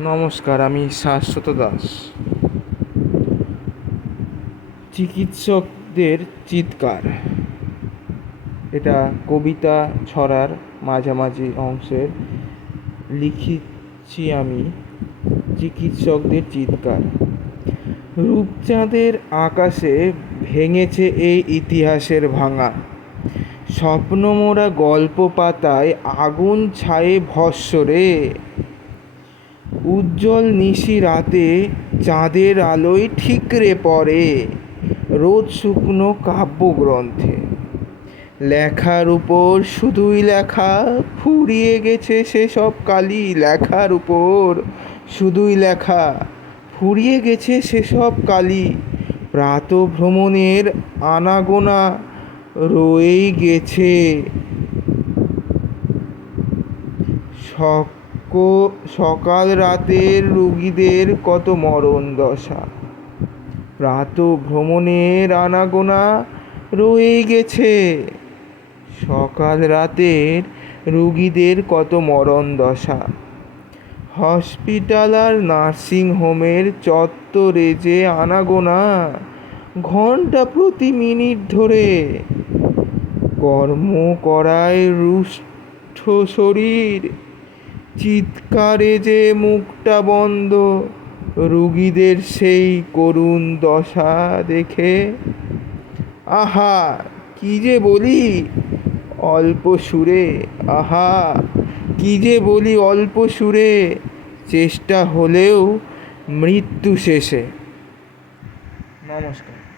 নমস্কার, আমি শাশ্বত দাস। চিকিৎসকদের চিৎকার। এটা কবিতা ছড়ার মাঝামাঝি অংশের লিখেছি আমি, চিকিৎসকদের চিৎকার। রূপচাঁদের আকাশে ভেঙেছে এই ইতিহাসের ভাঙা। স্বপ্নমোরা গল্প পাতায় আগুন ছায়ে ভস্বরে উজ্জ্বল নিশি রাতে চাঁদের আলোয় ঠিকরে পড়ে রোদ শুকনো কাব্যগ্রন্থে। লেখার উপর শুধুই লেখা, ফুরিয়ে গেছে সেসব কালি লেখার উপর। শুধুই লেখা, ফুরিয়ে গেছে সেসব কালি, প্রাতভ্রমণের আনাগোনা রয়েই গেছে। সক সকাল রাতের রুগীদের কত মরণ দশা। প্রাত ভ্রমণের আনাগোনা রয়ে গেছে। সকাল রাতের রুগীদের কত মরণ দশা। হসপিটাল আর নার্সিং হোমের চত্বরে যে আনাগোনা ঘণ্টা প্রতি মিনিট ধরে। কর্ম করায় রুষ্ট শরীর। চিৎকারে যে মুখটা বন্ধ, রুগীদের সেই করুণ দশা দেখে। আহা, কি যে বলি? অল্প সুরে, আহা, কি যে বলি অল্প সুরে? চেষ্টা হলেও মৃত্যু শেষে। নমস্কার।